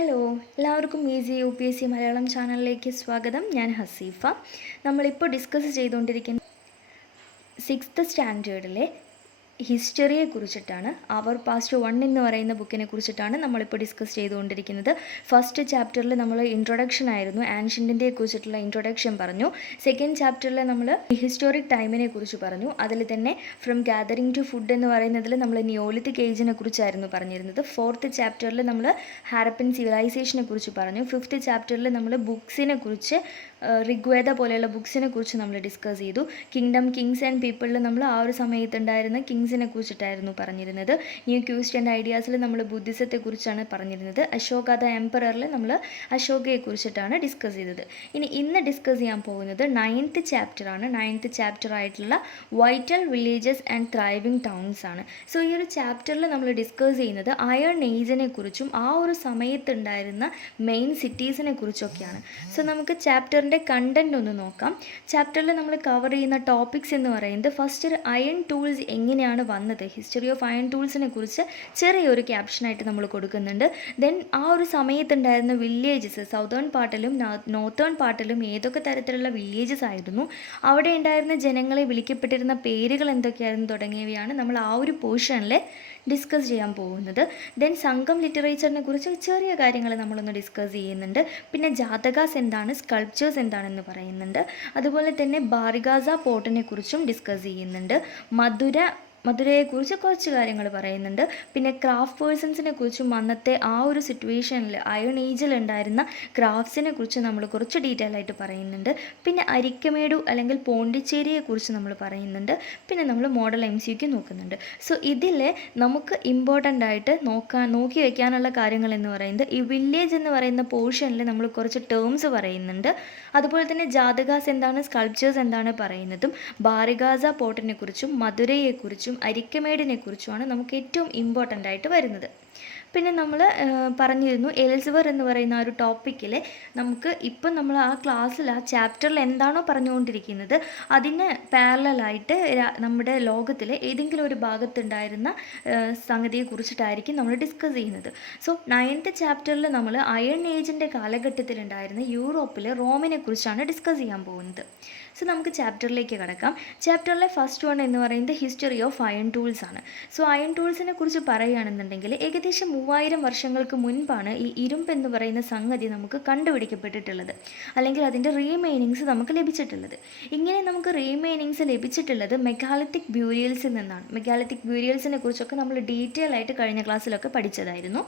Hello, എല്ലാവർക്കും easy UPSC Malayalam ചാനലിലേക്ക് സ്വാഗതം. ഞാൻ ഹസീഫ. നമ്മളിപ്പോൾ ഡിസ്കസ് ചെയ്തുകൊണ്ടിരിക്കുന്ന 6th സ്റ്റാൻഡേർഡിലെ ഹിസ്റ്ററിയെ കുറിച്ചിട്ടാണ്. അവർ പാസ്റ്റ് 1 എന്ന് പറയുന്ന ബുക്കിനെ കുറിച്ചിട്ടാണ് നമ്മളിപ്പോൾ ഡിസ്കസ് ചെയ്തുകൊണ്ടിരിക്കുന്നത്. ഫസ്റ്റ് ചാപ്റ്ററിൽ നമ്മൾ ഇൻട്രൊഡക്ഷൻ ആയിരുന്നു, ആൻഷ്യൻറ്റിനെ കുറിച്ചിട്ടുള്ള ഇൻട്രൊഡക്ഷൻ പറഞ്ഞു. സെക്കൻഡ് ചാപ്റ്ററിൽ നമ്മൾ ഹിസ്റ്റോറിക് ടൈമിനെ കുറിച്ച് പറഞ്ഞു. അതിൽ തന്നെ ഫ്രം ഗാദറിങ് ടു ഫുഡ് എന്ന് പറയുന്നതിൽ നമ്മൾ നിയോളിത്തിക് ഏജിനെ കുറിച്ചായിരുന്നു പറഞ്ഞിരുന്നത്. ഫോർത്ത് ചാപ്റ്ററിൽ നമ്മൾ ഹാരപ്പൻ സിവിലൈസേഷനെ കുറിച്ച് പറഞ്ഞു. ഫിഫ്ത്ത് ചാപ്റ്ററിൽ നമ്മൾ ബുക്സിനെ കുറിച്ച് ഋഗ്വേദ പോലെയുള്ള ബുക്സിനെ കുറിച്ച് നമ്മൾ ഡിസ്കസ് ചെയ്തു. കിങ്ഡം, കിങ്സ് ആൻഡ് പീപ്പിളിൽ നമ്മൾ ആ ഒരു സമയത്തുണ്ടായിരുന്ന കിങ്സിനെ കുറിച്ചിട്ടായിരുന്നു പറഞ്ഞിരുന്നത്. ന്യൂ ക്യൂസ്റ്റ് ആൻഡ് ഐഡിയാസിൽ നമ്മൾ ബുദ്ധിസത്തെ കുറിച്ചാണ് പറഞ്ഞിരുന്നത്. അശോക ദ എംപററിൽ നമ്മൾ അശോകയെ കുറിച്ചിട്ടാണ് ഡിസ്കസ് ചെയ്തത്. ഇന്ന് ഡിസ്കസ് ചെയ്യാൻ പോകുന്നത് 9th ചാപ്റ്ററാണ്. 9th ചാപ്റ്റർ ആയിട്ടുള്ള vital villages and thriving towns ആണ്. സോ ഈ ഒരു ചാപ്റ്ററിൽ നമ്മൾ ഡിസ്കസ് ചെയ്യുന്നത് അയൺ ഏജിനെ കുറിച്ചും ആ ഒരു സമയത്തുണ്ടായിരുന്ന മെയിൻ സിറ്റീസിനെ കുറിച്ചൊക്കെയാണ്. സോ നമുക്ക് ചാപ്റ്ററിൻ്റെ കണ്ടന്റ് ഒന്ന് നോക്കാം. ചാപ്റ്ററിൽ നമ്മൾ കവർ ചെയ്യുന്ന ടോപ്പിക്സ് എന്ന് പറയുന്നത് ഫസ്റ്റ് അയൺ ടൂൾസ് എങ്ങനെയാണ് വന്നത്, ഹിസ്റ്ററി ഓഫ് അയൺ ടൂൾസിനെ കുറിച്ച് ചെറിയൊരു ക്യാപ്ഷനായിട്ട് നമ്മൾ കൊടുക്കുന്നുണ്ട്. ദെൻ ആ ഒരു സമയത്തുണ്ടായിരുന്ന വില്ലേജസ്, സൗതേൺ പാർട്ടിലും നോർത്തേൺ പാർട്ടിലും ഏതൊക്കെ തരത്തിലുള്ള വില്ലേജസ് ആയിരുന്നു, അവിടെ ഉണ്ടായിരുന്ന ജനങ്ങളെ വിളിക്കപ്പെട്ടിരുന്ന പേരുകൾ എന്തൊക്കെയായിരുന്നു തുടങ്ങിയവയാണ് നമ്മൾ ആ ഒരു പോർഷനിൽ ഡിസ്കസ് ചെയ്യാൻ പോകുന്നത്. ദെൻ സംഘം ലിറ്ററേച്ചറിനെ കുറിച്ച് ചെറിയ കാര്യങ്ങൾ നമ്മളൊന്ന് ഡിസ്കസ് ചെയ്യുന്നുണ്ട്. പിന്നെ ജാതകാസ് എന്താണ്, സ്കൾപ്ചേഴ്സ് എന്താണെന്ന് പറയുന്നുണ്ട്. അതുപോലെ തന്നെ ബാരിഗാസ പോർട്ടിനെ കുറിച്ചും ഡിസ്കസ് ചെയ്യുന്നുണ്ട്. മധുരയെക്കുറിച്ച് കുറച്ച് കാര്യങ്ങൾ പറയുന്നുണ്ട്. പിന്നെ ക്രാഫ്റ്റ് പേഴ്സൺസിനെ കുറിച്ചും അന്നത്തെ ആ ഒരു സിറ്റുവേഷനിൽ അയൺ ഏജിൽ ഉണ്ടായിരുന്ന ക്രാഫ്റ്റ്സിനെ കുറിച്ച് നമ്മൾ കുറച്ച് ഡീറ്റെയിൽ ആയിട്ട് പറയുന്നുണ്ട്. പിന്നെ അരിക്കമേടു അല്ലെങ്കിൽ പോണ്ടിച്ചേരിയെക്കുറിച്ച് നമ്മൾ പറയുന്നുണ്ട്. പിന്നെ നമ്മൾ മോഡൽ MCQ നോക്കുന്നുണ്ട്. സോ ഇതിൽ നമുക്ക് ഇമ്പോർട്ടൻ്റ് ആയിട്ട് നോക്കി വയ്ക്കാനുള്ള കാര്യങ്ങൾ എന്ന് പറയുന്നത് ഈ വില്ലേജ് എന്ന് പറയുന്ന പോർഷനിൽ നമ്മൾ കുറച്ച് ടേംസ് പറയുന്നുണ്ട്. അതുപോലെ തന്നെ ജാതകാസ് എന്താണ്, സ്കൾപ്ചേഴ്സ് എന്താണ് പറയുന്നതും, ബാരിഗാസ പോർട്ടിനെ കുറിച്ചും മധുരയെക്കുറിച്ചും അരിക്കമേടിനെ കുറിച്ചുമാണ് നമുക്ക് ഏറ്റവും ഇമ്പോർട്ടൻ്റ് ആയിട്ട് വരുന്നത്. പിന്നെ നമ്മൾ പറഞ്ഞിരുന്നു എൽസ്വർ എന്ന് പറയുന്ന ആ ഒരു ടോപ്പിക്കിൽ നമുക്ക് ഇപ്പം നമ്മൾ ആ ക്ലാസ്സിൽ ആ ചാപ്റ്ററിൽ എന്താണോ പറഞ്ഞുകൊണ്ടിരിക്കുന്നത് അതിന് പാരലായിട്ട് നമ്മുടെ ലോകത്തിൽ ഏതെങ്കിലും ഒരു ഭാഗത്തുണ്ടായിരുന്ന സംഗതിയെ കുറിച്ചിട്ടായിരിക്കും നമ്മൾ ഡിസ്കസ് ചെയ്യുന്നത്. സോ 9th ചാപ്റ്ററിൽ നമ്മൾ അയൺ ഏജിൻ്റെ കാലഘട്ടത്തിലുണ്ടായിരുന്ന യൂറോപ്പിൽ റോമിനെ കുറിച്ചാണ് ഡിസ്കസ് ചെയ്യാൻ പോകുന്നത്. സോ നമുക്ക് ചാപ്റ്ററിലേക്ക് കടക്കാം. ചാപ്റ്ററിലെ ഫസ്റ്റ് 1 എന്ന് പറയുന്നത് ഹിസ്റ്ററി ഓഫ് അയൺ ടൂൾസ് ആണ്. സോ അയൺ ടൂൾസിനെ കുറിച്ച് പറയുകയാണെന്നുണ്ടെങ്കിൽ ഏകദേശം 3000 വർഷങ്ങൾക്ക് മുൻപാണ് ഈ ഇരുമ്പ് എന്ന് പറയുന്ന സംഗതി നമുക്ക് കണ്ടുപിടിക്കപ്പെട്ടിട്ടുള്ളത്, അല്ലെങ്കിൽ അതിൻ്റെ റീമൈനിങ്സ് നമുക്ക് ലഭിച്ചിട്ടുള്ളത്. ഇങ്ങനെ നമുക്ക് റീമൈനിങ്സ് ലഭിച്ചിട്ടുള്ളത് മെഗാലിത്തിക് ബ്യൂരിയൽസിൽ നിന്നാണ്. മെഗാലിത്തിക് ബ്യൂരിയൽസിനെ കുറിച്ചൊക്കെ നമ്മൾ ഡീറ്റെയിൽ ആയിട്ട് കഴിഞ്ഞ ക്ലാസ്സിലൊക്കെ പഠിച്ചതായിരുന്നു.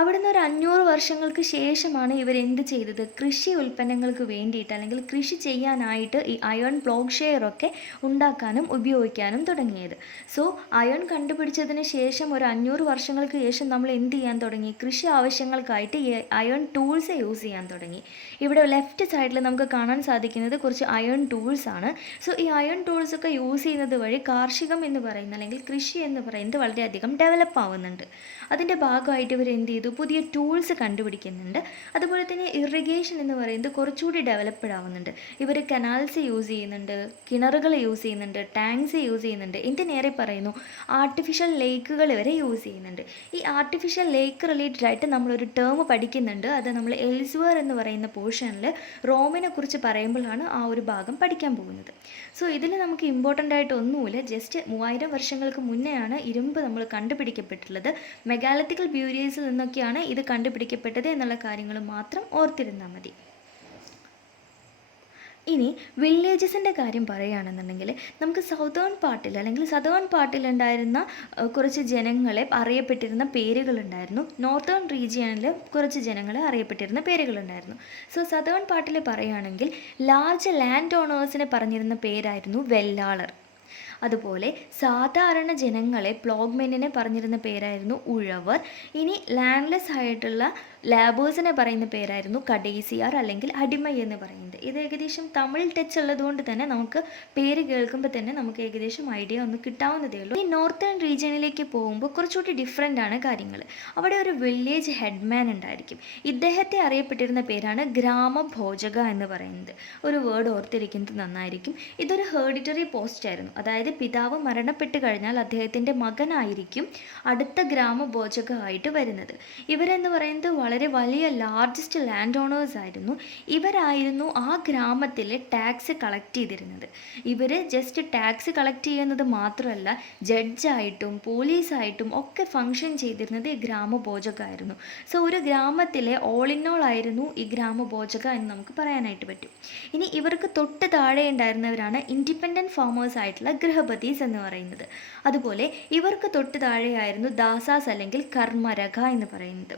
അവിടുന്ന് ഒരു 500 വർഷങ്ങൾക്ക് ശേഷമാണ് ഇവരെന്ത് ചെയ്തത്, കൃഷി ഉൽപ്പന്നങ്ങൾക്ക് വേണ്ടിയിട്ട് അല്ലെങ്കിൽ കൃഷി ചെയ്യാനായിട്ട് ഈ അയൺ പ്ലോഗ് ഷെയറൊക്കെ ഉണ്ടാക്കാനും ഉപയോഗിക്കാനും തുടങ്ങിയത്. സോ അയൺ കണ്ടുപിടിച്ചതിന് ശേഷം ഒരു 500 വർഷങ്ങൾക്ക് ശേഷം നമ്മൾ എന്ത് ചെയ്യാൻ തുടങ്ങി, കൃഷി ആവശ്യങ്ങൾക്കായിട്ട് ഈ അയൺ ടൂൾസ് യൂസ് ചെയ്യാൻ തുടങ്ങി. ഇവിടെ ലെഫ്റ്റ് സൈഡിൽ നമുക്ക് കാണാൻ സാധിക്കുന്നത് കുറച്ച് അയൺ ടൂൾസ് ആണ്. സോ ഈ അയൺ ടൂൾസൊക്കെ യൂസ് ചെയ്യുന്നത് വഴി കാർഷികം എന്ന് പറയുന്ന അല്ലെങ്കിൽ കൃഷി എന്ന് പറയുന്നത് വളരെയധികം ഡെവലപ്പ് ആവുന്നുണ്ട്. അതിൻ്റെ ഭാഗമായിട്ട് ഇവർ എന്ത് ചെയ്തു, പുതിയ ടൂൾസ് കണ്ടുപിടിക്കുന്നുണ്ട്. അതുപോലെ തന്നെ ഇറിഗേഷൻ എന്ന് പറയുന്നത് കുറച്ചുകൂടി ഡെവലപ്ഡ് ആവുന്നുണ്ട്. ഇവർ കനാൽസ് യൂസ് ചെയ്യുന്നുണ്ട്, കിണറുകൾ യൂസ് ചെയ്യുന്നുണ്ട്, ടാങ്ക്സ് യൂസ് ചെയ്യുന്നുണ്ട്. എന്തിനേറെ പറയുന്നു, ആർട്ടിഫിഷ്യൽ ലേക്കുകൾ വരെ യൂസ് ചെയ്യുന്നുണ്ട്. ഈ ആർട്ടിഫിഷ്യൽ ലേക്ക് റിലേറ്റഡ് ആയിട്ട് നമ്മളൊരു ടേം പഠിക്കുന്നുണ്ട്. അത് നമ്മൾ എൽസ്വർ എന്ന് പറയുന്ന പോർഷനിൽ റോമിനെ കുറിച്ച് പറയുമ്പോഴാണ് ആ ഒരു ഭാഗം പഠിക്കാൻ പോകുന്നത്. സോ ഇതിൽ നമുക്ക് ഇമ്പോർട്ടൻ്റ് ആയിട്ട് ഒന്നുമില്ല, ജസ്റ്റ് 3000 വർഷങ്ങൾക്ക് മുന്നെയാണ് ഇരുമ്പ് നമ്മൾ കണ്ടുപിടിക്കപ്പെട്ടുള്ളത്. മെഗാലിത്തിക്കൽ ബ്യൂരിയൽസിൽ നിന്നൊക്കെയാണ് ഇത് കണ്ടുപിടിക്കപ്പെട്ടത് എന്നുള്ള കാര്യങ്ങൾ മാത്രം ഓർത്തിരുന്നാൽ മതി. ഇനി വില്ലേജസിൻ്റെ കാര്യം പറയുകയാണെന്നുണ്ടെങ്കിൽ നമുക്ക് സൗതേൺ പാർട്ടിൽ അല്ലെങ്കിൽ സദേൺ പാർട്ടിലുണ്ടായിരുന്ന കുറച്ച് ജനങ്ങളെ അറിയപ്പെട്ടിരുന്ന പേരുകളുണ്ടായിരുന്നു. നോർത്തേൺ റീജിയനിൽ കുറച്ച് ജനങ്ങളെ അറിയപ്പെട്ടിരുന്ന പേരുകളുണ്ടായിരുന്നു. സോ സദേൺ പാർട്ടിൽ പറയുകയാണെങ്കിൽ ലാർജ് ലാൻഡ് ഓണേഴ്സിനെ പറഞ്ഞിരുന്ന പേരായിരുന്നു വെള്ളാളർ. അതുപോലെ സാധാരണ ജനങ്ങളെ പ്ലോഗ്മെന്നിനെ പറഞ്ഞിരുന്ന പേരായിരുന്നു ഉഴവർ. ഇനി ലാൻഡ്ലെസ് ആയിട്ടുള്ള ലാബേഴ്സിനെ പറയുന്ന പേരായിരുന്നു കടേസിയാർ അല്ലെങ്കിൽ അടിമൈ എന്ന് പറയുന്നത്. ഇത് ഏകദേശം തമിഴ് ടച്ച് ഉള്ളതുകൊണ്ട് തന്നെ നമുക്ക് പേര് കേൾക്കുമ്പോൾ തന്നെ നമുക്ക് ഏകദേശം ഐഡിയ ഒന്ന് കിട്ടാവുന്നതേ ഉള്ളൂ. ഈ നോർത്തേൺ റീജിയനിലേക്ക് പോകുമ്പോൾ കുറച്ചുകൂടി ഡിഫറെൻ്റ് ആണ് കാര്യങ്ങൾ. അവിടെ ഒരു വില്ലേജ് ഹെഡ്മാൻ ഉണ്ടായിരിക്കും. ഇദ്ദേഹത്തെ അറിയപ്പെട്ടിരുന്ന പേരാണ് ഗ്രാമഭോജക എന്ന് പറയുന്നത്. ഒരു വേർഡ് ഓർത്തിരിക്കുന്നത് നന്നായിരിക്കും. ഇതൊരു ഹെറിഡിറ്ററി പോസ്റ്റ് ആയിരുന്നു. അതായത് പിതാവ് മരണപ്പെട്ട് കഴിഞ്ഞാൽ അദ്ദേഹത്തിൻ്റെ മകനായിരിക്കും അടുത്ത ഗ്രാമഭോജകമായിട്ട് വരുന്നത്. ഇവരെന്ന് പറയുന്നത് വളരെ വലിയ ലാർജസ്റ്റ് ലാൻഡ് ഓണേഴ്സ് ആയിരുന്നു. ഇവരായിരുന്നു ആ ഗ്രാമത്തിലെ ടാക്സ് കളക്ട് ചെയ്തിരുന്നത്. ഇവർ ജസ്റ്റ് ടാക്സ് കളക്ട് ചെയ്യുന്നത് മാത്രമല്ല, ജഡ്ജായിട്ടും പോലീസായിട്ടും ഒക്കെ ഫങ്ഷൻ ചെയ്തിരുന്നത് ഈ ഗ്രാമഭോജകമായിരുന്നു. സോ ഒരു ഗ്രാമത്തിലെ ഓൾ ഇൻ ഓൾ ആയിരുന്നു ഈ ഗ്രാമഭോജക എന്ന് നമുക്ക് പറയാനായിട്ട് പറ്റും. ഇനി ഇവർക്ക് തൊട്ട് താഴെ ഉണ്ടായിരുന്നവരാണ് ഇൻഡിപെൻഡൻറ്റ് ഫാമേഴ്സ് ആയിട്ടുള്ള ഗൃഹപതീസ് എന്ന് പറയുന്നത്. അതുപോലെ ഇവർക്ക് തൊട്ട് താഴെയായിരുന്നു ദാസാസ് അല്ലെങ്കിൽ കർമ്മരക എന്ന് പറയുന്നത്.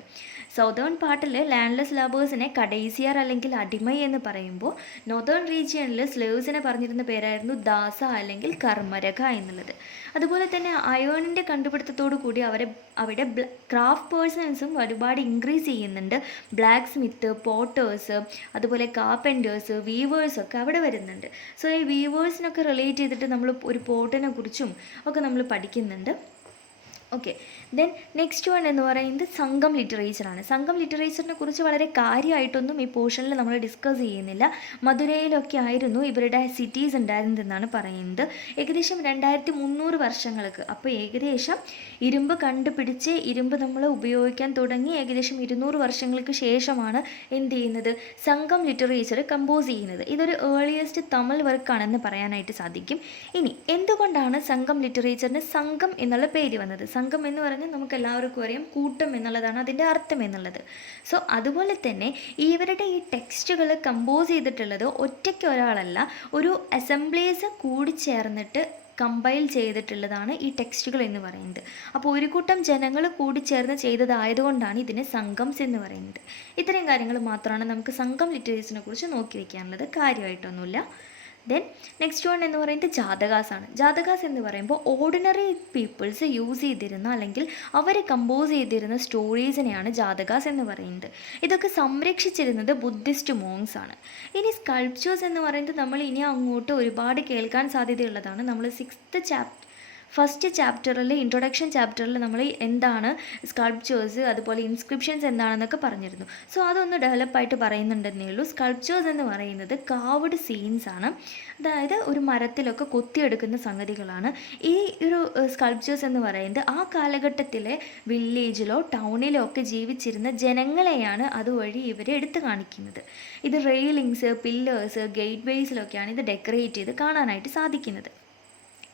സൗതേൺ പാർട്ടിൽ ലാൻഡ്ലെസ് ലാബേഴ്സിനെ കടൈസിയർ അല്ലെങ്കിൽ അടിമൈ എന്ന് പറയുമ്പോൾ, നോർത്തേൺ റീജിയണിൽ സ്ലേവ്സിനെ പറഞ്ഞിരുന്ന പേരായിരുന്നു ദാസ അല്ലെങ്കിൽ കർമ്മരക എന്നുള്ളത്. അതുപോലെ തന്നെ അയേണിൻ്റെ കണ്ടുപിടുത്തത്തോടു കൂടി അവിടെ ക്രാഫ്റ്റ് പേഴ്സൺസും ഒരുപാട് ഇൻക്രീസ് ചെയ്യുന്നുണ്ട്. ബ്ലാക്ക് സ്മിത്ത്, പോട്ടേഴ്സ്, അതുപോലെ കാർപ്പൻറ്റേഴ്സ്, വീവേഴ്സ് ഒക്കെ അവിടെ വരുന്നുണ്ട്. സോ ഈ വീവേഴ്സിനൊക്കെ റിലേറ്റ് ചെയ്തിട്ട് നമ്മൾ ഒരു പോട്ടിനെ കുറിച്ചും ഒക്കെ നമ്മൾ പഠിക്കുന്നുണ്ട്. ഓക്കെ, ദെൻ നെക്സ്റ്റ് വൺ എന്ന് പറയുന്നത് സംഘം ലിറ്ററേച്ചറാണ്. സംഘം ലിറ്ററേച്ചറിനെ കുറിച്ച് വളരെ കാര്യമായിട്ടൊന്നും ഈ പോർഷനിൽ നമ്മൾ ഡിസ്കസ് ചെയ്യുന്നില്ല. മധുരയിലൊക്കെ ആയിരുന്നു ഇവരുടെ സിറ്റീസ് ഉണ്ടായിരുന്നതെന്നാണ് പറയുന്നത്. ഏകദേശം 2300 വർഷങ്ങൾക്ക്, അപ്പോൾ ഏകദേശം ഇരുമ്പ് കണ്ടുപിടിച്ച് ഇരുമ്പ് നമ്മൾ ഉപയോഗിക്കാൻ തുടങ്ങി ഏകദേശം 200 വർഷങ്ങൾക്ക് ശേഷമാണ് എന്ത് ചെയ്യുന്നത്, സംഘം ലിറ്ററേച്ചർ കമ്പോസ് ചെയ്യുന്നത്. ഇതൊരു ഏർലിയസ്റ്റ് തമിഴ് വർക്കാണെന്ന് പറയാനായിട്ട് സാധിക്കും. ഇനി എന്തുകൊണ്ടാണ് സംഘം ലിറ്ററേച്ചറിന് സംഘം എന്നുള്ള പേര് വന്നത്? സംഘം എന്ന് പറഞ്ഞാൽ നമുക്ക് എല്ലാവർക്കും അറിയാം കൂട്ടം എന്നുള്ളതാണ് അതിൻ്റെ അർത്ഥം എന്നുള്ളത്. സോ അതുപോലെ തന്നെ ഇവരുടെ ഈ ടെക്സ്റ്റുകൾ കമ്പോസ് ചെയ്തിട്ടുള്ളത് ഒറ്റയ്ക്ക് ഒരാളല്ല, ഒരു അസംബ്ലീസ് കൂടിച്ചേർന്നിട്ട് കമ്പൈൽ ചെയ്തിട്ടുള്ളതാണ് ഈ ടെക്സ്റ്റുകൾ എന്ന് പറയുന്നത്. അപ്പോൾ ഒരു കൂട്ടം ജനങ്ങൾ കൂടിച്ചേർന്ന് ചെയ്തതായതുകൊണ്ടാണ് ഇതിനെ സംഘംസ് എന്ന് പറയുന്നത്. ഇത്രയും കാര്യങ്ങൾ മാത്രമാണ് നമുക്ക് സംഘം ലിറ്ററേച്ചറിനെ കുറിച്ച് നോക്കി വയ്ക്കാനുള്ളത്, കാര്യമായിട്ടൊന്നുമില്ല. ദെൻ നെക്സ്റ്റ് വൺ എന്ന് പറയുന്നത് ജാതകാസാണ്. ജാതകാസ് എന്ന് പറയുമ്പോൾ ഓർഡിനറി പീപ്പിൾസ് യൂസ് ചെയ്തിരുന്ന അല്ലെങ്കിൽ അവർ കമ്പോസ് ചെയ്തിരുന്ന സ്റ്റോറീസിനെയാണ് ജാതകാസ് എന്ന് പറയുന്നത്. ഇതൊക്കെ സംരക്ഷിച്ചിരുന്നത് ബുദ്ധിസ്റ്റ് മോങ്സ് ആണ്. ഇനി സ്കൾപ്ചേഴ്സ് എന്ന് പറയുന്നത് നമ്മൾ ഇനി അങ്ങോട്ട് ഒരുപാട് കേൾക്കാൻ സാധ്യതയുള്ളതാണ്. നമ്മൾ ഫസ്റ്റ് ചാപ്റ്ററിൽ, ഇൻട്രൊഡക്ഷൻ ചാപ്റ്ററിൽ നമ്മൾ എന്താണ് സ്കൾപ്ചേഴ്സ്, അതുപോലെ ഇൻസ്ക്രിപ്ഷൻസ് എന്താണെന്നൊക്കെ പറഞ്ഞിരുന്നു. സോ അതൊന്ന് ഡെവലപ്പായിട്ട് പറയുന്നുണ്ടെന്നേ ഉള്ളൂ. സ്കൾപ്ചേഴ്സ് എന്ന് പറയുന്നത് കാവ്ഡ് സീൻസ് ആണ്, അതായത് ഒരു മരത്തിലൊക്കെ കൊത്തിയെടുക്കുന്ന സംഗതികളാണ്. ഈ ഒരു സ്കൾപ്ചേഴ്സ് എന്ന് പറയുന്നത് ആ കാലഘട്ടത്തിലെ വില്ലേജിലോ ടൗണിലോ ഒക്കെ ജീവിച്ചിരുന്ന ജനങ്ങളെയാണ് അതുവഴി ഇവർ എടുത്തു കാണിക്കുന്നത്. ഇത് റെയിലിങ്സ്, പില്ലേഴ്സ്, ഗേറ്റ് വേസിലൊക്കെയാണ് ഇത് ഡെക്കറേറ്റ് ചെയ്ത് കാണാനായിട്ട് സാധിക്കുന്നത്.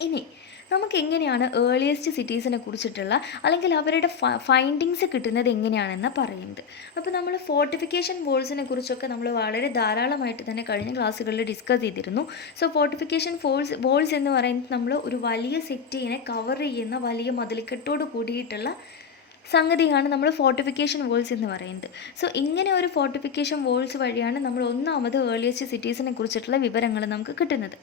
ഇനി നമുക്ക് എങ്ങനെയാണ് ഏർലിയസ്റ്റ് സിറ്റീസിനെ കുറിച്ചിട്ടുള്ള അല്ലെങ്കിൽ അവരുടെ ഫൈൻഡിങ്സ് കിട്ടുന്നത് എങ്ങനെയാണെന്ന് പറയുന്നത്. അപ്പോൾ നമ്മൾ ഫോർട്ടിഫിക്കേഷൻ വോൾസിനെ കുറിച്ചൊക്കെ നമ്മൾ വളരെ ധാരാളമായിട്ട് തന്നെ കഴിഞ്ഞ ക്ലാസ്സുകളിൽ ഡിസ്കസ് ചെയ്തിരുന്നു. സോ ഫോർട്ടിഫിക്കേഷൻ വോൾസ് എന്ന് പറയുന്നത് നമ്മൾ ഒരു വലിയ സിറ്റീനെ കവർ ചെയ്യുന്ന വലിയ മതിൽക്കെട്ടോട് കൂടിയിട്ടുള്ള സംഗതിയാണ് നമ്മൾ ഫോർട്ടിഫിക്കേഷൻ വോൾസ് എന്ന് പറയുന്നത്. സോ ഇങ്ങനെ ഒരു ഫോർട്ടിഫിക്കേഷൻ വോൾസ് വഴിയാണ് നമ്മൾ ഒന്നാമത് ഏർലിയസ്റ്റ് സിറ്റീസിനെ കുറിച്ചിട്ടുള്ള വിവരങ്ങൾ നമുക്ക് കിട്ടുന്നത്.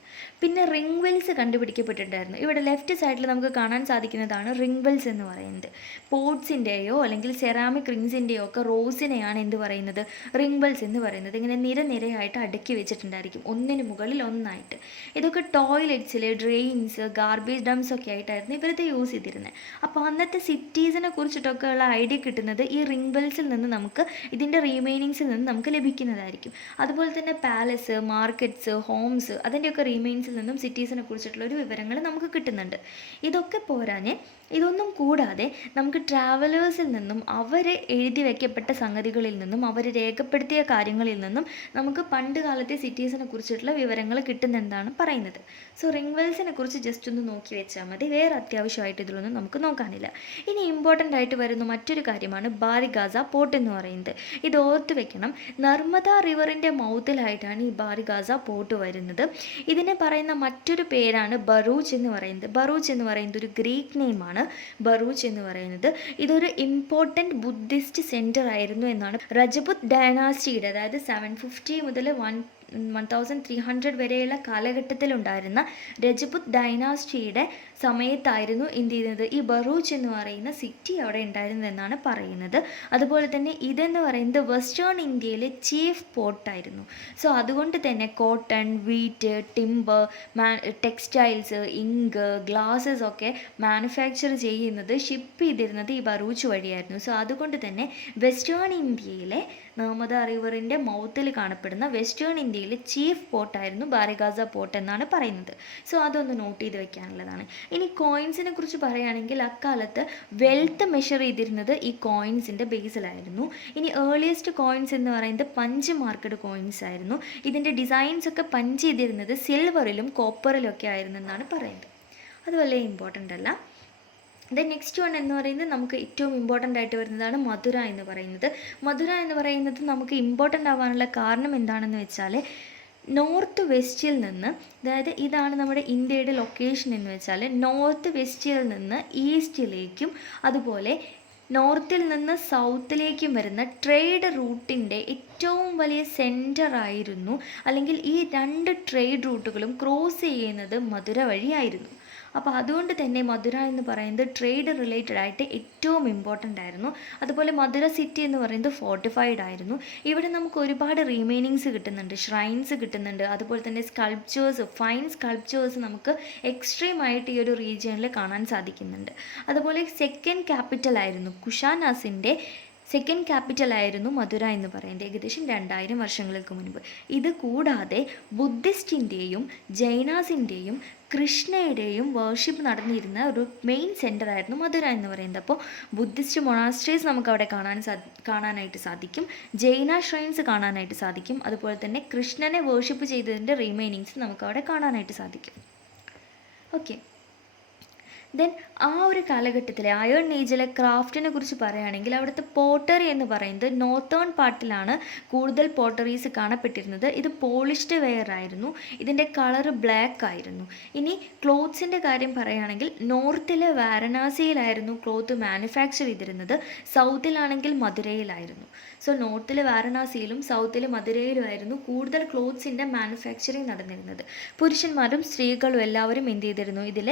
പിന്നെ റിംഗ് വെൽസ് കണ്ടുപിടിക്കപ്പെട്ടിട്ടുണ്ടായിരുന്നു. ഇവിടെ ലെഫ്റ്റ് സൈഡിൽ നമുക്ക് കാണാൻ സാധിക്കുന്നതാണ് റിംഗ് വെൽസ് എന്ന് പറയുന്നത്. പോട്ട്സിൻ്റെയോ അല്ലെങ്കിൽ സെറാമിക് റിങ്സിൻ്റെയോ ഒക്കെ റോസിനെയാണ് എന്ത് പറയുന്നത്, റിംഗ് വെൽസ് എന്ന് പറയുന്നത്. ഇങ്ങനെ നിരനിരയായിട്ട് അടുക്കി വെച്ചിട്ടുണ്ടായിരിക്കും, ഒന്നിന് മുകളിൽ ഒന്നായിട്ട്. ഇതൊക്കെ ടോയ്ലറ്റ്സിൽ, ഡ്രെയിൻസ്, ഗാർബേജ് ഡംസ് ഒക്കെ ആയിട്ടായിരുന്നു ഇവരത് യൂസ് ചെയ്തിരുന്നത്. അപ്പോൾ അന്നത്തെ സിറ്റീസിനെ കുറിച്ചിട്ടൊക്കെ ഉള്ള ഐഡിയ കിട്ടുന്നത് ഈ റിംഗ് ബെൽസിൽ നിന്ന് നമുക്ക്, ഇതിൻ്റെ റീമെയിനിങ്സിൽ നിന്ന് നമുക്ക് ലഭിക്കുന്നതായിരിക്കും. അതുപോലെ തന്നെ പാലസ്, മാർക്കറ്റ്സ്, ഹോംസ്, അതിൻ്റെയൊക്കെ റീമെയിൻസിൽ നിന്നും സിറ്റീസിനെ കുറിച്ചിട്ടുള്ള ഒരു വിവരങ്ങൾ നമുക്ക് കിട്ടുന്നുണ്ട്. ഇതൊക്കെ പോരാഞ്ഞ് ഇതൊന്നും കൂടാതെ നമുക്ക് ട്രാവലേഴ്സിൽ നിന്നും അവർ എഴുതി വയ്ക്കപ്പെട്ട സംഗതികളിൽ നിന്നും അവർ രേഖപ്പെടുത്തിയ കാര്യങ്ങളിൽ നിന്നും നമുക്ക് പണ്ട് കാലത്തെ സിറ്റീസിനെ കുറിച്ചിട്ടുള്ള വിവരങ്ങൾ കിട്ടുന്നതെന്നാണ് പറയുന്നത്. സോ റിംഗ് വെൽസിനെ കുറിച്ച് ജസ്റ്റ് ഒന്ന് നോക്കി വെച്ചാൽ മതി, വേറെ അത്യാവശ്യമായിട്ട് ഇതിലൊന്നും നമുക്ക് നോക്കാനില്ല. ഇനി ഇമ്പോർട്ടൻ്റ് ആയിട്ട് വരുന്ന മറ്റൊരു കാര്യമാണ് ബാരിഗാസ പോർട്ട് എന്ന് പറയുന്നത്. ഇത് ഓർത്ത് വെക്കണം, നർമ്മദ റിവറിൻ്റെ മൗത്തിലായിട്ടാണ് ഈ ബാരിഗാസ പോർട്ട് വരുന്നത്. ഇതിനെ പറയുന്ന മറ്റൊരു പേരാണ് ബറൂച്ച് എന്ന് പറയുന്നത്. ബറൂച്ച് എന്ന് പറയുന്നത് ഒരു ഗ്രീക്ക് നെയിമാണ്. ബറൂച്ച് എന്ന് പറയുന്നത് ഇതൊരു ഇമ്പോർട്ടൻറ്റ് ബുദ്ധിസ്റ്റ് സെൻറ്റർ ആയിരുന്നു എന്നാണ്. രജപുത് ഡൈനാസ്റ്റിയുടെ, അതായത് 750 മുതൽ 1300 വരെയുള്ള കാലഘട്ടത്തിലുണ്ടായിരുന്ന രജപുത് ഡൈനാസ്റ്റിയുടെ സമയത്തായിരുന്നു എന്ത് ചെയ്യുന്നത്, ഈ ബറൂച്ച് എന്ന് പറയുന്ന സിറ്റി അവിടെ ഉണ്ടായിരുന്നതെന്നാണ് പറയുന്നത്. അതുപോലെ തന്നെ ഇതെന്ന് പറയുന്നത് വെസ്റ്റേൺ ഇന്ത്യയിലെ ചീഫ് പോർട്ടായിരുന്നു. സോ അതുകൊണ്ട് തന്നെ cotton, wheat, timber, textiles, ink, glasses ഒക്കെ മാനുഫാക്ചർ ചെയ്യുന്നത്, ഷിപ്പ് ചെയ്തിരുന്നത് ഈ ബറൂച്ച് വഴിയായിരുന്നു. സോ അതുകൊണ്ട് തന്നെ വെസ്റ്റേൺ ഇന്ത്യയിലെ നർമ്മദ റിവറിൻ്റെ മൗത്തിൽ കാണപ്പെടുന്ന വെസ്റ്റേൺ ഇന്ത്യയിലെ ഇന്ത്യയിലെ ചീഫ് പോർട്ടായിരുന്നു ബാരഗാസ പോർട്ട് എന്നാണ് പറയുന്നത്. സോ അതൊന്ന് നോട്ട് ചെയ്ത് വെക്കാനുള്ളതാണ്. ഇനി കോയിൻസിനെ കുറിച്ച് പറയുകയാണെങ്കിൽ അക്കാലത്ത് വെൽത്ത് മെഷർ ചെയ്തിരുന്നത് ഈ കോയിൻസിൻ്റെ ബേസിലായിരുന്നു. ഇനി ഏർലിയസ്റ്റ് കോയിൻസ് എന്ന് പറയുന്നത് പഞ്ച് മാർക്കഡ് കോയിൻസ് ആയിരുന്നു. ഇതിൻ്റെ ഡിസൈൻസ് ഒക്കെ പഞ്ച് ചെയ്തിരുന്നത് സിൽവറിലും കോപ്പറിലും ഒക്കെ ആയിരുന്നു എന്നാണ് പറയുന്നത്. അത് വളരെ ഇമ്പോർട്ടൻ്റ് അല്ല. ദെൻ നെക്സ്റ്റ് വൺ എന്ന് പറയുന്നത് നമുക്ക് ഏറ്റവും ഇമ്പോർട്ടൻ്റ് ആയിട്ട് വരുന്നതാണ് മധുര എന്ന് പറയുന്നത്. മധുര എന്ന് പറയുന്നത് നമുക്ക് ഇമ്പോർട്ടൻ്റ് ആവാനുള്ള കാരണം എന്താണെന്ന് വെച്ചാൽ നോർത്ത് വെസ്റ്റിൽ നിന്ന്, അതായത് ഇതാണ് നമ്മുടെ ഇന്ത്യയുടെ ലൊക്കേഷൻ എന്ന് വെച്ചാൽ നോർത്ത് വെസ്റ്റിൽ നിന്ന് ഈസ്റ്റിലേക്കും അതുപോലെ നോർത്തിൽ നിന്ന് സൗത്തിലേക്കും വരുന്ന ട്രേഡ് റൂട്ടിൻ്റെ ഏറ്റവും വലിയ സെൻറ്റർ ആയിരുന്നു, അല്ലെങ്കിൽ ഈ രണ്ട് ട്രേഡ് റൂട്ടുകളും ക്രോസ് ചെയ്യുന്നത് മധുര വഴിയായിരുന്നു. അപ്പോൾ അതുകൊണ്ട് തന്നെ മധുര എന്ന് പറയുന്നത് ട്രേഡ് റിലേറ്റഡ് ആയിട്ട് ഏറ്റവും ഇമ്പോർട്ടൻ്റ് ആയിരുന്നു. അതുപോലെ മധുര സിറ്റി എന്ന് പറയുന്നത് ഫോർട്ടിഫൈഡ് ആയിരുന്നു. ഇവിടെ നമുക്ക് ഒരുപാട് റിമൈനിങ്സ് കിട്ടുന്നുണ്ട്, ഷ്രൈൻസ് കിട്ടുന്നുണ്ട്, അതുപോലെ തന്നെ സ്കൾപ്ചേഴ്സ്, ഫൈൻ സ്കൾപ്ചേഴ്സ് നമുക്ക് എക്സ്ട്രീം ആയിട്ട് ഈ ഒരു റീജിയനിൽ കാണാൻ സാധിക്കുന്നുണ്ട്. അതുപോലെ സെക്കൻഡ് ക്യാപിറ്റൽ ആയിരുന്നു, കുഷാനാസിൻ്റെ സെക്കൻഡ് ക്യാപിറ്റൽ ആയിരുന്നു മധുര എന്ന് പറയുന്നത് ഏകദേശം 2000 വർഷങ്ങൾക്ക് മുൻപ്. ഇത് കൂടാതെ ബുദ്ധിസ്റ്റിൻ്റെയും ജൈനാസിൻ്റെയും കൃഷ്ണയുടെയും വേർഷിപ്പ് നടന്നിരുന്ന ഒരു മെയിൻ സെൻറ്റർ ആയിരുന്നു മധുര എന്ന് പറയുന്നത്. അപ്പോൾ ബുദ്ധിസ്റ്റ് മൊണാസ്ട്രീസ് നമുക്ക് അവിടെ കാണാനായിട്ട് സാധിക്കും, ജൈന ഷ്രൈൻസ് കാണാനായിട്ട് സാധിക്കും, അതുപോലെ തന്നെ കൃഷ്ണനെ വേർഷിപ്പ് ചെയ്തതിൻ്റെ റിമൈനിങ്സ് നമുക്ക് അവിടെ കാണാനായിട്ട് സാധിക്കും. ഓക്കെ, ദെൻ ആ ഒരു കാലഘട്ടത്തിലെ അയൺ ഏജിലെ ക്രാഫ്റ്റിനെ കുറിച്ച് പറയുകയാണെങ്കിൽ അവിടുത്തെ പോട്ടറി എന്ന് പറയുന്നത് നോർത്തേൺ പാർട്ടിലാണ് കൂടുതൽ പോട്ടറീസ് കാണപ്പെട്ടിരുന്നത്. ഇത് പോളിഷ്ഡ് വെയർ ആയിരുന്നു, ഇതിൻ്റെ കളറ് ബ്ലാക്ക് ആയിരുന്നു. ഇനി ക്ലോത്ത്സിൻ്റെ കാര്യം പറയുകയാണെങ്കിൽ നോർത്തിലെ വാരണാസിയിലായിരുന്നു ക്ലോത്ത് മാനുഫാക്ചർ ചെയ്തിരുന്നത്, സൗത്തിലാണെങ്കിൽ മധുരയിലായിരുന്നു. സോ നോർത്തിലെ വാരണാസിയിലും സൗത്തിലെ മധുരയിലുമായിരുന്നു കൂടുതൽ ക്ലോത്ത്സിൻ്റെ മാനുഫാക്ചറിങ് നടന്നിരുന്നത്. പുരുഷന്മാരും സ്ത്രീകളും എല്ലാവരും എന്ത് ചെയ്തിരുന്നു, ഇതിൽ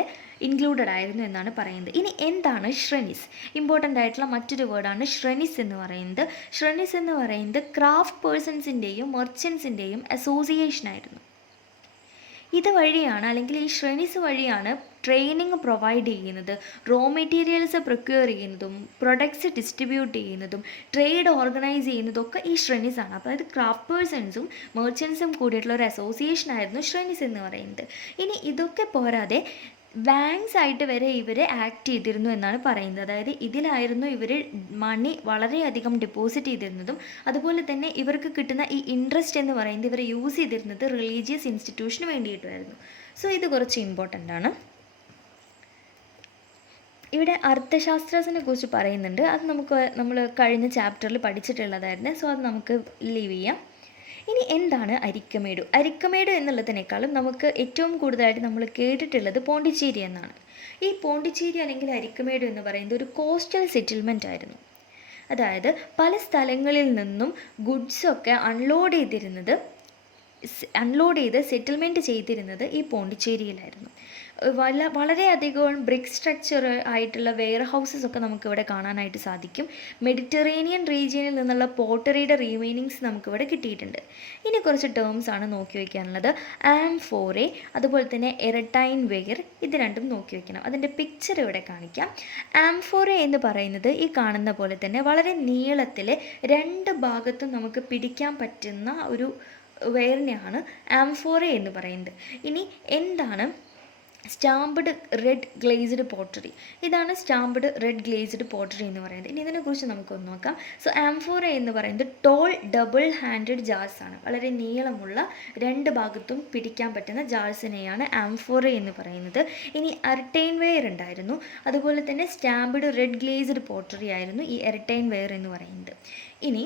ഇൻക്ലൂഡഡ് ആയിരുന്നു എന്നാണ് പറയുന്നത്. ഇനി എന്താണ് ഷ്രെനിസ്? ഇമ്പോർട്ടൻ്റ് ആയിട്ടുള്ള മറ്റൊരു വേർഡാണ് ഷ്രെനിസ് എന്ന് പറയുന്നത്. ഷ്രെനിസ് എന്ന് പറയുന്നത് ക്രാഫ്റ്റ് പേഴ്സൺസിൻ്റെയും മെർച്ചൻസിൻ്റെയും അസോസിയേഷൻ ആയിരുന്നു. ഇത് വഴിയാണ്, അല്ലെങ്കിൽ ഈ ഷ്രെനിസ് വഴിയാണ് ട്രെയിനിങ് പ്രൊവൈഡ് ചെയ്യുന്നത്, റോ മെറ്റീരിയൽസ് പ്രൊക്യൂർ ചെയ്യുന്നതും പ്രൊഡക്ട്സ് ഡിസ്ട്രിബ്യൂട്ട് ചെയ്യുന്നതും ട്രേഡ് ഓർഗനൈസ് ചെയ്യുന്നതൊക്കെ ഈ ഷ്രെനിസ് ആണ്. അപ്പോൾ അതായത് ക്രാഫ്റ്റ് പേഴ്സൺസും മെർച്ചൻസും കൂടിയിട്ടുള്ള ഒരു അസോസിയേഷൻ ആയിരുന്നു ഷ്രെനിസ് എന്ന് പറയുന്നത്. ഇനി ഇതൊക്കെ പോരാതെ ബാങ്ക്സ് ആയിട്ട് വരെ ഇവർ ആക്ട് ചെയ്തിരുന്നു എന്നാണ് പറയുന്നത്. അതായത് ഇതിലായിരുന്നു ഇവർ മണി വളരെയധികം ഡെപ്പോസിറ്റ് ചെയ്തിരുന്നതും അതുപോലെ തന്നെ ഇവർക്ക് കിട്ടുന്ന ഈ ഇൻട്രസ്റ്റ് എന്ന് പറയുന്നത് ഇവർ യൂസ് ചെയ്തിരുന്നത് റിലീജിയസ് ഇൻസ്റ്റിറ്റ്യൂഷന് വേണ്ടിയിട്ടുമായിരുന്നു. സോ ഇത് കുറച്ച് ഇമ്പോർട്ടൻ്റ് ആണ്. ഇവിടെ അർത്ഥശാസ്ത്രത്തിനെ കുറിച്ച് പറയുന്നുണ്ട്, അത് നമ്മൾ കഴിഞ്ഞ ചാപ്റ്ററിൽ പഠിച്ചിട്ടുള്ളതായിരുന്നു. സോ അത് നമുക്ക് ലീവ് ചെയ്യാം. ഇനി എന്താണ് അരിക്കമേടു? അരിക്കമേടു എന്നുള്ളതിനേക്കാളും നമുക്ക് ഏറ്റവും കൂടുതലായിട്ട് നമ്മൾ കേട്ടിട്ടുള്ളത് പോണ്ടിച്ചേരി എന്നാണ്. ഈ പോണ്ടിച്ചേരി അല്ലെങ്കിൽ അരിക്കമേടു എന്ന് പറയുന്നത് ഒരു കോസ്റ്റൽ സെറ്റിൽമെൻ്റ് ആയിരുന്നു. അതായത് പല സ്ഥലങ്ങളിൽ നിന്നും ഗുഡ്സൊക്കെ അൺലോഡ് ചെയ്ത് സെറ്റിൽമെൻറ്റ് ചെയ്തിരുന്നത് ഈ പോണ്ടിച്ചേരിയിലായിരുന്നു. വളരെയധികം ബ്രിക്ക് സ്ട്രക്ചർ ആയിട്ടുള്ള വെയർ ഹൗസസ് ഒക്കെ നമുക്കിവിടെ കാണാനായിട്ട് സാധിക്കും. മെഡിറ്ററേനിയൻ റീജിയനിൽ നിന്നുള്ള പോട്ടറിയുടെ റിമൈനിങ്സ് നമുക്കിവിടെ കിട്ടിയിട്ടുണ്ട്. ഇനി കുറച്ച് ടേംസ് ആണ് നോക്കി വയ്ക്കാനുള്ളത്. ആംഫോറെ, അതുപോലെ തന്നെ എറട്ടൈൻ വെയർ, ഇത് രണ്ടും നോക്കി വയ്ക്കണം. അതിൻ്റെ പിക്ചർ ഇവിടെ കാണിക്കാം. ആംഫോറെ എന്ന് പറയുന്നത് ഈ കാണുന്ന പോലെ തന്നെ വളരെ നീളത്തിൽ രണ്ട് ഭാഗത്തും നമുക്ക് പിടിക്കാൻ പറ്റുന്ന ഒരു വെയറിനെയാണ് ആംഫോറെ എന്ന് പറയുന്നത്. ഇനി എന്താണ് സ്റ്റാമ്പ്ഡ് റെഡ് ഗ്ലേസ്ഡ് പോട്ടറി? ഇതാണ് സ്റ്റാമ്പ്ഡ് റെഡ് ഗ്ലേസ്ഡ് പോട്ടറി എന്ന് പറയുന്നത്. ഇനി ഇതിനെക്കുറിച്ച് നമുക്കൊന്ന് നോക്കാം. സോ ആംഫോറ എന്ന് പറയുന്നത് ടോൾ ഡബിൾ ഹാൻഡഡ് ജാർസ് ആണ്. വളരെ നീളമുള്ള രണ്ട് ഭാഗത്തും പിടിക്കാൻ പറ്റുന്ന ജാർസിനെയാണ് ആംഫോറ എന്ന് പറയുന്നത്. ഇനി എർട്ടൈൻ വെയർ ഉണ്ടായിരുന്നു, അതുപോലെ തന്നെ സ്റ്റാമ്പ്ഡ് റെഡ് ഗ്ലേസ്ഡ് പോട്ടറി ആയിരുന്നു ഈ എർട്ടൈൻ വെയർ എന്ന് പറയുന്നത്. ഇനി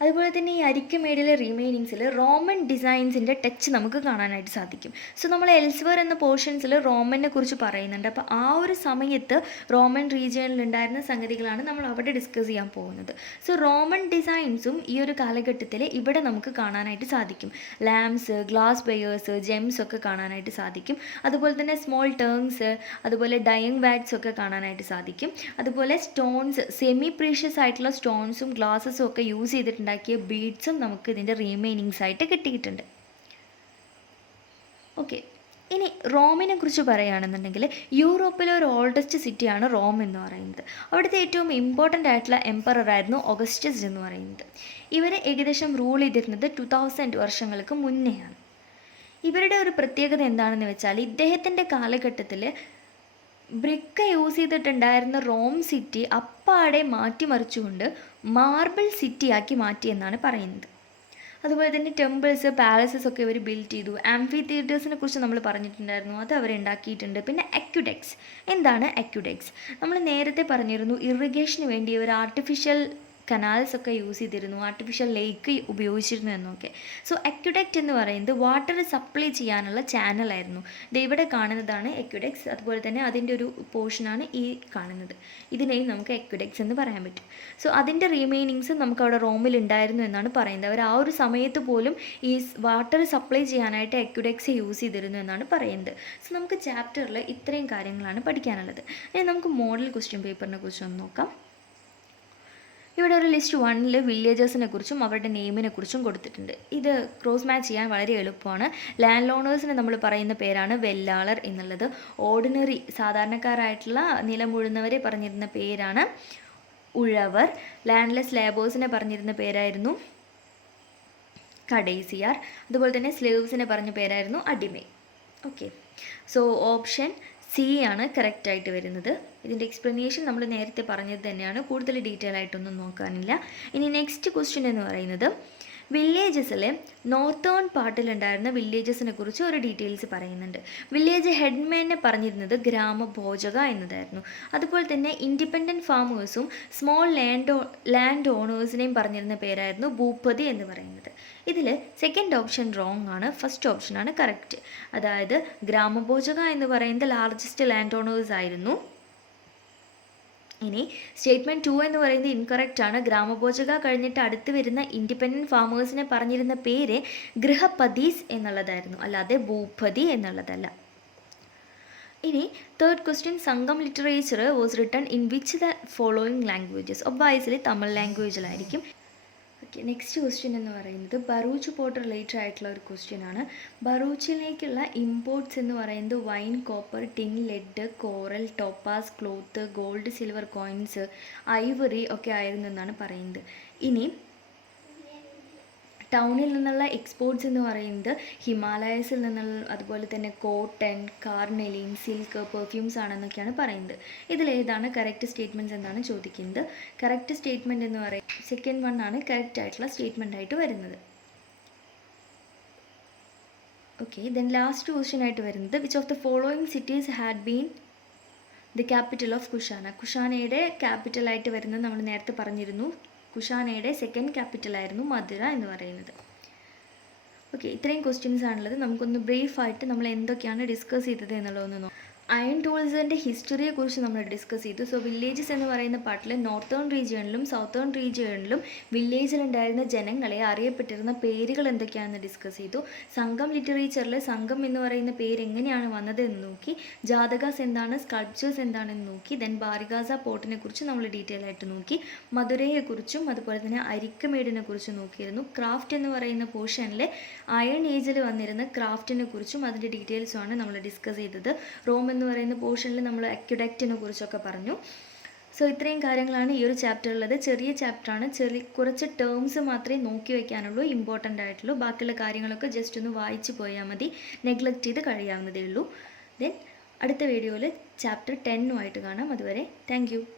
അതുപോലെ തന്നെ ഈ അരിക്കമേടിലെ റിമൈനിങ്സിൽ റോമൻ ഡിസൈൻസിൻ്റെ ടച്ച് നമുക്ക് കാണാനായിട്ട് സാധിക്കും. സോ നമ്മൾ എൽസ്വർ എന്ന പോർഷൻസിൽ റോമനെ കുറിച്ച് പറയുന്നുണ്ട്. അപ്പോൾ ആ ഒരു സമയത്ത് റോമൻ റീജിയനിൽ ഉണ്ടായിരുന്ന സംഗതികളാണ് നമ്മൾ അവിടെ ഡിസ്കസ് ചെയ്യാൻ പോകുന്നത്. സോ റോമൻ ഡിസൈൻസും ഈ ഒരു കാലഘട്ടത്തിൽ ഇവിടെ നമുക്ക് കാണാനായിട്ട് സാധിക്കും. ലാംപ്സ്, ഗ്ലാസ് വെയേഴ്സ്, ജെംസ് ഒക്കെ കാണാനായിട്ട് സാധിക്കും. അതുപോലെ തന്നെ സ്മോൾ ടേങ്സ്, അതുപോലെ ഡയിങ് വാറ്റ്സ് ഒക്കെ കാണാനായിട്ട് സാധിക്കും. അതുപോലെ സ്റ്റോൺസ്, സെമി പ്രീഷ്യസ് ആയിട്ടുള്ള സ്റ്റോൺസും ഗ്ലാസസും ഒക്കെ യൂസ് ചെയ്തിട്ടുണ്ട് ഉണ്ടാക്കിയ ബീഡ്സും നമുക്ക് ഇതിൻ്റെ റീമൈനിങ്സ് ആയിട്ട് കിട്ടിയിട്ടുണ്ട്. ഓക്കെ, ഇനി റോമിനെ കുറിച്ച് പറയുകയാണെന്നുണ്ടെങ്കിൽ യൂറോപ്പിലെ ഒരു ഓൾഡസ്റ്റ് സിറ്റിയാണ് റോം എന്ന് പറയുന്നത്. അവിടുത്തെ ഏറ്റവും ഇമ്പോർട്ടൻ്റ് ആയിട്ടുള്ള എംപറർ ആയിരുന്നു ഓഗസ്റ്റസ് എന്ന് പറയുന്നത്. ഇവർ ഏകദേശം റൂൾ ചെയ്തിരുന്നത് 2000 വർഷങ്ങൾക്ക് മുന്നെയാണ്. ഇവരുടെ ഒരു പ്രത്യേകത എന്താണെന്ന് വെച്ചാൽ ഇദ്ദേഹത്തിൻ്റെ കാലഘട്ടത്തിൽ ബ്രിക്ക് യൂസ് ചെയ്തിട്ടുണ്ടായിരുന്ന റോം സിറ്റി അപ്പാടെ മാറ്റിമറിച്ചുകൊണ്ട് മാർബിൾ സിറ്റിയാക്കി മാറ്റി എന്നാണ് പറയുന്നത്. അതുപോലെ തന്നെ ടെമ്പിൾസ്, പാലസസ് ഒക്കെ ഇവർ ബിൽഡ് ചെയ്തു. ആംഫി തിയേറ്റേഴ്സിനെ കുറിച്ച് നമ്മൾ പറഞ്ഞിട്ടുണ്ടായിരുന്നു, അത് അവർ ഉണ്ടാക്കിയിട്ടുണ്ട്. പിന്നെ അക്യുഡെക്സ്. എന്താണ് അക്യുഡെക്സ്? നമ്മൾ നേരത്തെ പറഞ്ഞിരുന്നു ഇറിഗേഷന് വേണ്ടി ഇവർ ആർട്ടിഫിഷ്യൽ കനാൽസ് ഒക്കെ യൂസ് ചെയ്തിരുന്നു, ആർട്ടിഫിഷ്യൽ ലേക്ക് ഉപയോഗിച്ചിരുന്നു എന്നൊക്കെ. സോ അക്യുഡക്റ്റ് എന്ന് പറയുന്നത് വാട്ടർ സപ്ലൈ ചെയ്യാനുള്ള ചാനലായിരുന്നു. ഇത് ഇവിടെ കാണുന്നതാണ് അക്യുഡക്ട്സ്. അതുപോലെ തന്നെ അതിൻ്റെ ഒരു പോർഷനാണ് ഈ കാണുന്നത്. ഇതിനെയും നമുക്ക് അക്യുഡക്ട്സ് എന്ന് പറയാൻ പറ്റും. സോ അതിൻ്റെ റിമൈനിങ്സ് നമുക്ക് അവിടെ റോമിൽ ഉണ്ടായിരുന്നു എന്നാണ് പറയുന്നത്. അവർ ആ ഒരു സമയത്ത് പോലും ഈ വാട്ടർ സപ്ലൈ ചെയ്യാനായിട്ട് അക്യുഡക്ട്സ് യൂസ് ചെയ്തിരുന്നു എന്നാണ് പറയുന്നത്. സോ നമുക്ക് ചാപ്റ്ററിൽ ഇത്രയും കാര്യങ്ങളാണ് പഠിക്കാനുള്ളത്. ഇനി നമുക്ക് മോഡൽ ക്വസ്റ്റ്യൻ പേപ്പറിനെ കുറിച്ചൊന്ന് നോക്കാം. ഇവിടെ ഒരു ലിസ്റ്റ് 1 വില്ലേജസിനെ കുറിച്ചും അവരുടെ നെയിമിനെ കുറിച്ചും കൊടുത്തിട്ടുണ്ട്. ഇത് ക്രോസ് മാച്ച് ചെയ്യാൻ വളരെ എളുപ്പമാണ്. ലാൻഡ് ലോണേഴ്സിനെ നമ്മൾ പറയുന്ന പേരാണ് വെല്ലാളർ എന്നുള്ളത്. ഓർഡിനറി സാധാരണക്കാരായിട്ടുള്ള നിലമുഴുന്നവരെ പറഞ്ഞിരുന്ന പേരാണ് ഉഴവർ. ലാൻഡ്ലെസ് ലേബേഴ്സിനെ പറഞ്ഞിരുന്ന പേരായിരുന്നു കടേസിയാർ. അതുപോലെ തന്നെ സ്ലേവ്സിനെ പറഞ്ഞ പേരായിരുന്നു അടിമൈ. ഓക്കെ, സോ ഓപ്ഷൻ സി ആണ് കറക്റ്റായിട്ട് വരുന്നത്. ഇതിൻ്റെ എക്സ്പ്ലനേഷൻ നമ്മൾ നേരത്തെ പറഞ്ഞത് തന്നെയാണ്, കൂടുതൽ ഡീറ്റെയിൽ ആയിട്ടൊന്നും നോക്കാനില്ല. ഇനി നെക്സ്റ്റ് ക്വസ്റ്റ്യൻ എന്ന് പറയുന്നത് വില്ലേജസിലെ നോർത്തേൺ പാർട്ടിലുണ്ടായിരുന്ന വില്ലേജസിനെ കുറിച്ച് ഒരു ഡീറ്റെയിൽസ് പറയുന്നുണ്ട്. വില്ലേജ് ഹെഡ്മാനെ പറഞ്ഞിരുന്നത് ഗ്രാമഭോജക എന്നതായിരുന്നു. അതുപോലെ തന്നെ ഇൻഡിപെൻഡൻറ്റ് ഫാമേഴ്സും സ്മോൾ ലാൻഡ് ഓണേഴ്സിനെയും പറഞ്ഞിരുന്ന പേരായിരുന്നു ഭൂപതി എന്ന് പറയുന്നത്. ഇതിൽ സെക്കൻഡ് ഓപ്ഷൻ റോങ് ആണ്, ഫസ്റ്റ് ഓപ്ഷനാണ് കറക്റ്റ്. അതായത് ഗ്രാമഭോജക എന്ന് പറയുന്നത് ലാർജസ്റ്റ് ലാൻഡ് ഓണേഴ്സ് ആയിരുന്നു. ഇനി സ്റ്റേറ്റ്മെൻറ്റ് 2 എന്ന് പറയുന്നത് ഇൻകറക്റ്റ് ആണ്. ഗ്രാമഭോജക കഴിഞ്ഞിട്ട് അടുത്ത് വരുന്ന ഇൻഡിപെൻഡൻറ്റ് ഫാമേഴ്സിനെ പറഞ്ഞിരുന്ന പേര് ഗൃഹപതീസ് എന്നുള്ളതായിരുന്നു, അല്ലാതെ ഭൂപതി എന്നുള്ളതല്ല. ഇനി third question, Sangam literature was written in which the following languages? Obviously Tamil ലാംഗ്വേജിലായിരിക്കും. ഓക്കെ, നെക്സ്റ്റ് ക്വസ്റ്റ്യൻ എന്ന് പറയുന്നത് ബറൂച്ച് പോർട്ട് റിലേറ്റഡ് ആയിട്ടുള്ള ഒരു ക്വസ്റ്റ്യൻ ആണ്. ബറൂച്ചിലേക്കുള്ള ഇമ്പോർട്ട്സ് എന്ന് പറയുന്നത് wine, copper, tin, lead, coral, topaz, cloth, gold, silver coins, ivory ഒക്കെ ആയിരുന്നു എന്നാണ് പറയുന്നത്. ഇനി ടൗണിൽ നിന്നുള്ള എക്സ്പോർട്സ് എന്ന് പറയുന്നത് ഹിമാലയസിൽ നിന്നുള്ള, അതുപോലെ തന്നെ കോട്ടൺ, കാർനെലിൻ, സിൽക്ക്, പെർഫ്യൂംസ് ആണെന്നൊക്കെയാണ് പറയുന്നത്. ഇതിലേതാണ് കറക്റ്റ് സ്റ്റേറ്റ്മെൻറ്റ്സ് എന്നാണ് ചോദിക്കുന്നത്. കറക്റ്റ് സ്റ്റേറ്റ്മെൻറ്റ് എന്ന് പറയുന്നത് സെക്കൻഡ് വൺ ആണ് കറക്റ്റ് ആയിട്ടുള്ള സ്റ്റേറ്റ്മെൻ്റ് ആയിട്ട് വരുന്നത്. ഓക്കെ, ദെൻ ലാസ്റ്റ് ക്വസ്റ്റ്യൻ ആയിട്ട് വരുന്നത് which of the following cities had been the capital of Kushana? കുഷാനയുടെ ക്യാപിറ്റലായിട്ട് വരുന്നത് നമ്മൾ നേരത്തെ പറഞ്ഞിരുന്നു. കുഷാനയുടെ സെക്കൻഡ് ക്യാപിറ്റലായിരുന്നു മധുര എന്ന് പറയുന്നത്. ഓക്കെ, ഇത്രയും ക്വസ്റ്റ്യൻസ് ആണുള്ളത്. നമുക്കൊന്ന് ബ്രീഫായിട്ട് നമ്മൾ എന്തൊക്കെയാണ് ഡിസ്കസ് ചെയ്തത് എന്നുള്ളതൊന്ന് നോക്കാം. അയൺ ടൂൾസിൻ്റെ ഹിസ്റ്ററിയെക്കുറിച്ച് നമ്മൾ ഡിസ്കസ് ചെയ്തു. സോ വില്ലേജസ് എന്ന് പറയുന്ന പാർട്ടിൽ നോർത്തേൺ റീജിയണിലും സൗത്തേൺ റീജിയണിലും വില്ലേജിലുണ്ടായിരുന്ന ജനങ്ങളെ അറിയപ്പെട്ടിരുന്ന പേരുകൾ എന്തൊക്കെയാണെന്ന് ഡിസ്കസ് ചെയ്തു. സംഘം ലിറ്ററേച്ചറിൽ സംഘം എന്ന് പറയുന്ന പേര് എങ്ങനെയാണ് വന്നത് എന്ന് നോക്കി. ജാതകാസ് എന്താണ്, സ്കൾപ്ചേഴ്സ് എന്താണെന്ന് നോക്കി. ദെൻ ബാരിഗാസ പോർട്ടിനെ കുറിച്ച് നമ്മൾ ഡീറ്റെയിൽ ആയിട്ട് നോക്കി. മധുരയെക്കുറിച്ചും അതുപോലെ തന്നെ അരിക്കമേടിനെ കുറിച്ചും നോക്കിയിരുന്നു. ക്രാഫ്റ്റ് എന്ന് പറയുന്ന പോർഷനിൽ അയൺ ഏജിൽ വന്നിരുന്ന ക്രാഫ്റ്റിനെ കുറിച്ചും അതിൻ്റെ ഡീറ്റെയിൽസുമാണ് നമ്മൾ ഡിസ്കസ് ചെയ്തത്. റോം എന്ന് പറയുന്ന പോർഷനിൽ നമ്മൾ അക്യുഡക്റ്റിനെ കുറിച്ചൊക്കെ പറഞ്ഞു. സോ ഇത്രയും കാര്യങ്ങളാണ് ഈ ഒരു ചാപ്റ്ററിലുള്ളത്. ചെറിയ ചാപ്റ്ററാണ്, കുറച്ച് ടേംസ് മാത്രമേ നോക്കി വയ്ക്കാനുള്ളൂ, ഇമ്പോർട്ടൻ്റ് ആയിട്ടുള്ളൂ. ബാക്കിയുള്ള കാര്യങ്ങളൊക്കെ ജസ്റ്റ് ഒന്ന് വായിച്ച് പോയാൽ മതി, നെഗ്ലക്റ്റ് ചെയ്ത് കഴിയാവുന്നതേ ഉള്ളൂ. ദെൻ അടുത്ത വീഡിയോയിൽ ചാപ്റ്റർ 10 കാണാം. അതുവരെ താങ്ക് യു.